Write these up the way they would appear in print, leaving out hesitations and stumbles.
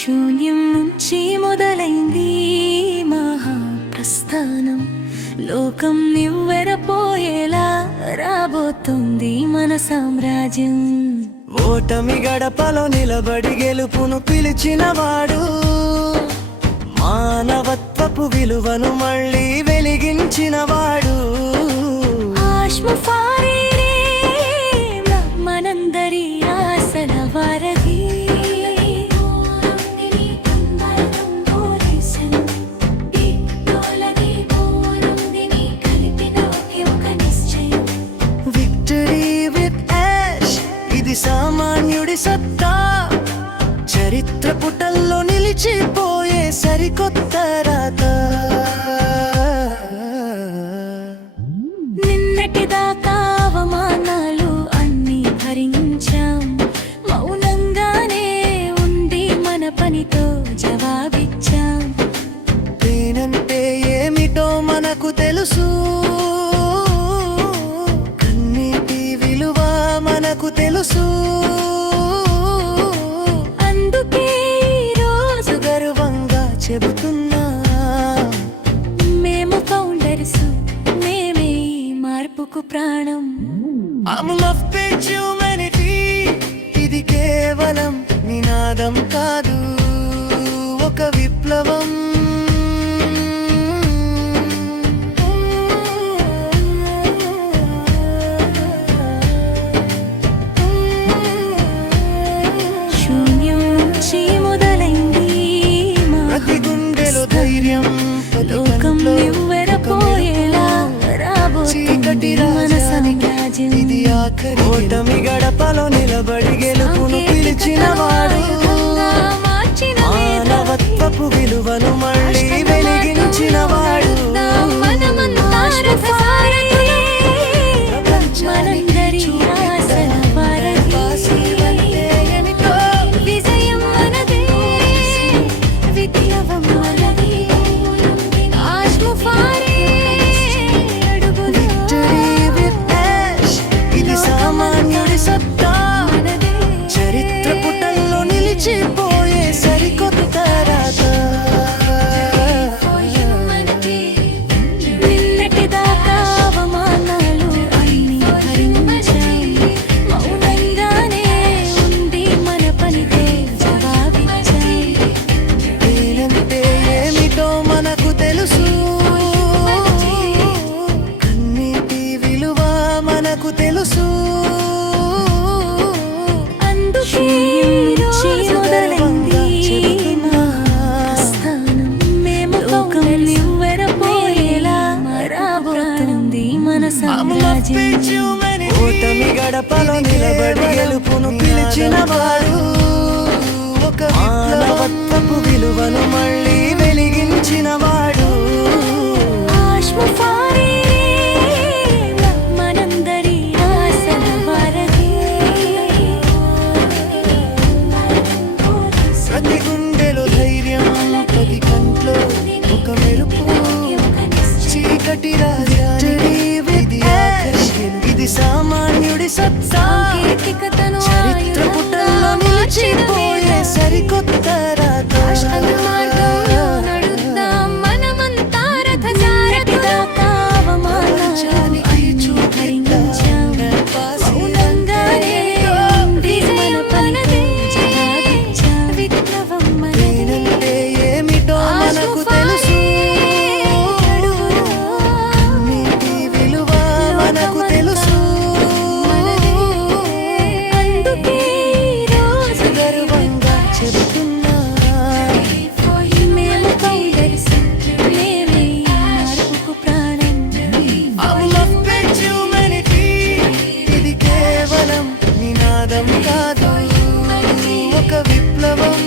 శూన్యం నుంచి మొదలైంది మహాప్రస్థానం. లోకం నివ్వెరపోయేలా రాబోతుంది మన సామ్రాజ్యం. ఓటమి గడపలో నిలబడి గెలుపును పిలిచినవాడు, మానవత్వపు విలువను మళ్ళీ వెలిగించినవాడు. మనందరి ఆశల వారధి. విక్టరీ విత్ యాష్ ఇది సామాన్యుడి సత్తా, చరిత్ర పుటల్లో నిలిచిపోయే సరికొత్త రాత. నిన్నటిదాకా అవమానాలు అన్నీ భరించాం, మౌనంగానే ఉండి మన పనితో జవాబిచ్చాం. పేనంటే ఏమిటో మనకు తెలుసు, కన్నీటి విలువ మనకు తెలుసు. అందుకే ఈరోజు గర్వంగా చెబుతున్నా, మేము ఫౌండర్స్, మేమే ఈ మార్పుకు ప్రాణం. హ్యూమానిటీ ఇది కేవలం నినాదం కాదు, ఒక విప్లవం. శూన్యం నుంచి మొదలైంది ప్రతి గుండెలో ధైర్యం, లోకం నివ్వెరపోయేలా రాబోతుంది మన సామ్రాజ్యం. ఇది ఆఖరి ఓటమి గడపలో నిలబడి గెలుపును పిలిచినవాడు, మానవత్వపు విలువను మళ్ళీ వెలిగించినవాడు. మనందరి ఆశల వారధి. విజయం మనదే, విప్లవం మనదే. Victory with Ash ఇది సామాన్యుడి సత్తా, చరిత్ర పుటల్లో నిలిచిపోయే సరికొత్త రాత. నిన్నటిదాకా అవమానాలు అన్నీ భరించాం, మౌనంగానే ఉండి మన పనితో జవాబిచ్చాం. పేనంటే ఏమిటో మనకు తెలుసు, కన్నీటి విలువ మనకు తెలుసు. అందుకే ఈరోజు మొదలైంది మహాప్రస్థానం. మేము లోకం నివ్వెరపోయేలా రాబోతుంది మన సామ్రాజ్యం. ఓటమి గడపలో నిలబడి గెలుపును పిలిచినవాడు, ఒక మానవత్వపు విలువను మళ్ళీ వెలిగించినవాడు. మనందరి ఆశల వారధి. ప్రతి గుండెలో ధైర్యం, ప్రతి కంట్లో ఒక మెరుపు. చీకటి రాజానికి ఇది ఆఖరి, ఇది సామాన్యుడి సత్తా, సాంకేతికతను చరిత్ర పుటల్లో నిలిచిపోయే సరికొత్త రాత. మార్గంలో నడుద్దాం మనమంతా రథసారథులదాకా. అవమానాలు అన్నీ భరించాం, మౌనంగానే ఉండి మన పనితో జవాబిచ్చాం. విప్లవం మనదే, పేనంటే ఏమిటో మనకు తెలుసు, కన్నీటి విలువ మనకు తెలుసు. అందుకే ఈరోజు గర్వంగా చెబుతున్నా, మేము ఫౌండర్స్, మేమే ఈ మార్పుకు ప్రాణం. హ్యూమానిటీ ఇది కేవలం నినాదం కాదు, ఒక విప్లవం.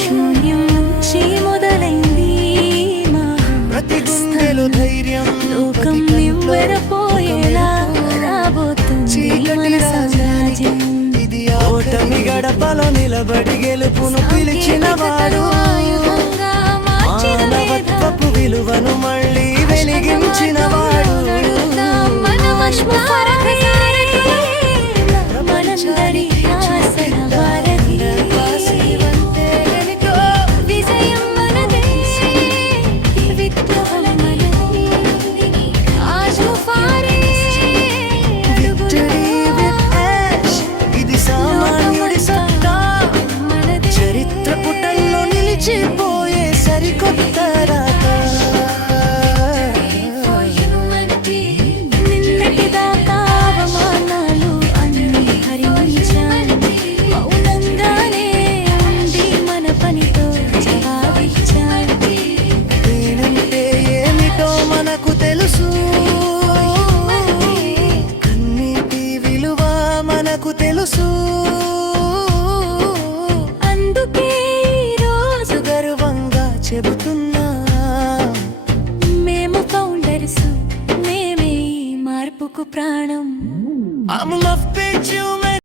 శూన్యం నుంచి మొదలైంది ప్రతి గుండెలో ధైర్యం, లోకం నివ్వెరపోయేలా రాబోతుంది మన సామ్రాజ్యం. ఇది ఓటమి గడపలో నిలబడి గెలుపును పిలిచినవాడు, మానవత్వపు విలువను మళ్ళీ వెలిగించినవాడు. నిలిచిపోయే సరికొత్త రాత. నిన్నటిదాకా అవమానాలు అన్నీ భరించాను. మౌనంగానే ఉండి మన పనితో జవాబిచ్చాను. నేనంటే ఏమిటో మనకు తెలుసు, కన్నీటి విలువ మనకు తెలుసు. అందుకే ఈరోజు గర్వంగా చెబుతున్నా, మేము ఫౌండర్స్, మేమే ఈ మార్పుకు ప్రాణం. I'm love page you